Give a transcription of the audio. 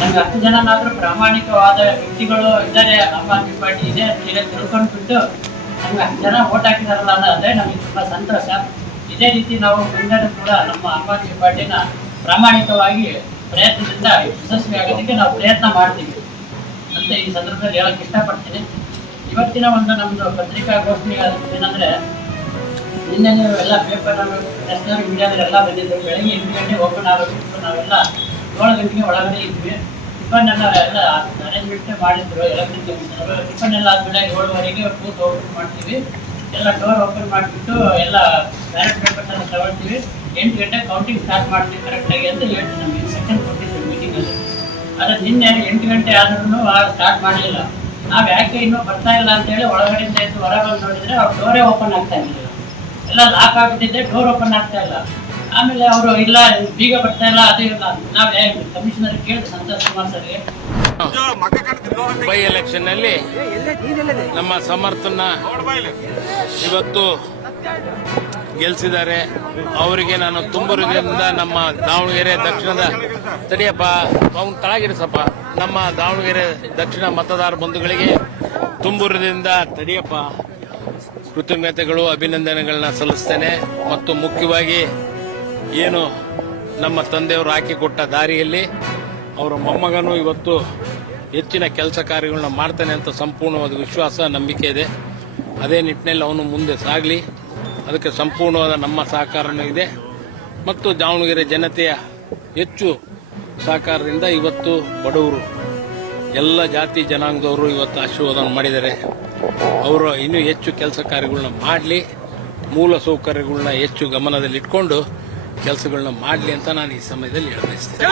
ನಮ್ಗೆ 10 ಜನನಾದ್ರೂ ಪ್ರಾಮಾಣಿಕವಾದ ವ್ಯಕ್ತಿಗಳು ಇದ್ದಾರೆ ಆಮ್ ಆದ್ಮಿ ಪಾರ್ಟಿ ಇದೆ ಅಂತ ತಿಳ್ಕೊಂಡ್ಬಿಟ್ಟು ನಮ್ಗೆ 10 ಜನ ವೋಟ್ ಹಾಕಿದಾರಲ್ಲ ಅನ್ನೋದೇ ನಮಗೆ ತುಂಬಾ ಸಂತೋಷ. ಇದೇ ರೀತಿ ನಾವು ಮುಂದೆ ಕೂಡ ನಮ್ಮ ಆಮ್ ಆದ್ಮಿ ಪಾರ್ಟಿನ ಪ್ರಾಮಾಣಿಕವಾಗಿ ಪ್ರಯತ್ನದಿಂದ ಯಶಸ್ವಿ ಆಗೋದಕ್ಕೆ ನಾವು ಪ್ರಯತ್ನ ಮಾಡ್ತೀವಿ ಅಂತ ಈ ಸಂದರ್ಭದಲ್ಲಿ ಹೇಳಕ್ ಇಷ್ಟಪಡ್ತೀನಿ. ಇವತ್ತಿನ ಒಂದು ನಮ್ದು ಪತ್ರಿಕಾಗೋಷ್ಠಿ ಏನಂದ್ರೆ, ನಿನ್ನೆ ನೀವು ಎಲ್ಲ ಪೇಪರ್ ನ್ಯಾಷನಲ್ ಮೀಡಿಯಾದಲ್ಲೆಲ್ಲ ಬಂದಿದ್ರು. ಬೆಳಗ್ಗೆ 8 ಗಂಟೆ ಓಪನ್ ಆಗೋದಿತ್ತು, ನಾವೆಲ್ಲ 7 ಗಂಟೆಗೆ ಒಳಗಡೆ ಇದ್ವಿ. ಟಿಫನ್ ಎಲ್ಲ ಅರೇಂಜ್ಮೆಂಟ್ ಮಾಡಿದ್ರು ಎಲೆಕ್ಷನ್ ಕಮಿಷನರು. ಟಿಫನ್ ಎಲ್ಲ ಆದ್ಮೇಲೆ 7:30ಗೆ ಬೂತ್ ಓಪನ್ ಮಾಡ್ತೀವಿ, ಎಲ್ಲ ಡೋರ್ ಓಪನ್ ಮಾಡಿಬಿಟ್ಟು ಎಲ್ಲ ಬ್ಯಾಲೆಟ್ ಪೇಪರ್ಸ್ ಎಲ್ಲ ತಗೊಳ್ತೀವಿ. 8 ಗಂಟೆ ಕೌಂಟಿಂಗ್ ಸ್ಟಾರ್ಟ್ ಮಾಡ್ತೀವಿ ಕರೆಕ್ಟಾಗಿ ಅಂತ ಹೇಳ್ತೀವಿ. ನಮಗೆ ಸೆಕೆಂಡ್ ಕೊಟ್ಟಿದ್ರು ಮೀಟಿಂಗಲ್ಲಿ. ಆದರೆ ನಿನ್ನೆ 8 ಗಂಟೆ ಆದ್ರೂ ಸ್ಟಾರ್ಟ್ ಮಾಡಲಿಲ್ಲ. ನಾವು ಯಾಕೆ ಇನ್ನೂ ಬರ್ತಾ ಇಲ್ಲ ಅಂತೇಳಿ ಒಳಗಡೆಯಿಂದ ಎದ್ದು ಹೊರಗೆ ನೋಡಿದರೆ ಅವ್ರು ಡೋರೇ ಓಪನ್ ಆಗ್ತಾ ಇರಲಿಲ್ಲ, ಎಲ್ಲ ಲಾಕ್ ಆಗ್ಬಿಟ್ಟಿದೆ, ಡೋರ್ ಓಪನ್ ಆಗ್ತಾ ಇಲ್ಲ. ಆಮೇಲೆ ಅವರು ಇಲ್ಲ ಬೀಗ ಬರ್ತಾ ಇಲ್ಲ, ಅದೇ ಇಲ್ಲ. ನಾವು ಕಮಿಷನರ್ ಕೇಳಿದೆ ಸಂತೋಷ್ ಕುಮಾರ್ ಸರ್ಗೆ. ಬೈ ಎಲೆಕ್ಷನ್ ನಲ್ಲಿ ನಮ್ಮ ಸಮರ್ಥನ ಇವತ್ತು ಗೆಲ್ಸಿದ್ದಾರೆ. ಅವರಿಗೆ ನಾನು ತುಂಬುರದಿಂದ ನಮ್ಮ ದಾವಣಗೆರೆ ದಕ್ಷಿಣದ ತಡಿಯಪ್ಪ ಅವನು ತಳಗಿರಿಸಪ್ಪ ನಮ್ಮ ದಾವಣಗೆರೆ ದಕ್ಷಿಣ ಮತದಾರ ಬಂಧುಗಳಿಗೆ ತುಂಬುರದಿಂದ ತಡಿಯಪ್ಪ ಕೃತಜ್ಞತೆಗಳು, ಅಭಿನಂದನೆಗಳನ್ನ ಸಲ್ಲಿಸ್ತೇನೆ. ಮತ್ತು ಮುಖ್ಯವಾಗಿ ಏನು ನಮ್ಮ ತಂದೆಯವರು ಹಾಕಿಕೊಟ್ಟ ದಾರಿಯಲ್ಲಿ ಅವರ ಮೊಮ್ಮಗನು ಇವತ್ತು ಹೆಚ್ಚಿನ ಕೆಲಸ ಕಾರ್ಯಗಳನ್ನ ಮಾಡ್ತಾನೆ ಅಂತ ಸಂಪೂರ್ಣವಾದ ವಿಶ್ವಾಸ, ನಂಬಿಕೆ ಇದೆ. ಅದೇ ನಿಟ್ಟಿನಲ್ಲಿ ಅವನು ಮುಂದೆ ಸಾಗಲಿ, ಅದಕ್ಕೆ ಸಂಪೂರ್ಣವಾದ ನಮ್ಮ ಸಹಕಾರನೂ ಇದೆ. ಮತ್ತು ದಾವಣಗೆರೆ ಜನತೆಯ ಹೆಚ್ಚು ಸಹಕಾರದಿಂದ ಇವತ್ತು ಬಡವರು ಎಲ್ಲ ಜಾತಿ ಜನಾಂಗದವರು ಇವತ್ತು ಆಶೀರ್ವಾದ ಮಾಡಿದ್ದಾರೆ. ಅವರು ಇನ್ನೂ ಹೆಚ್ಚು ಕೆಲಸ ಕಾರ್ಯಗಳನ್ನ ಮಾಡಲಿ, ಮೂಲ ಸೌಕರ್ಯಗಳನ್ನ ಹೆಚ್ಚು ಗಮನದಲ್ಲಿಟ್ಕೊಂಡು ಕೆಲಸಗಳನ್ನ ಮಾಡಲಿ ಅಂತ ನಾನು ಈ ಸಮಯದಲ್ಲಿ ಹೇಳಬಯಸ್ತೇನೆ.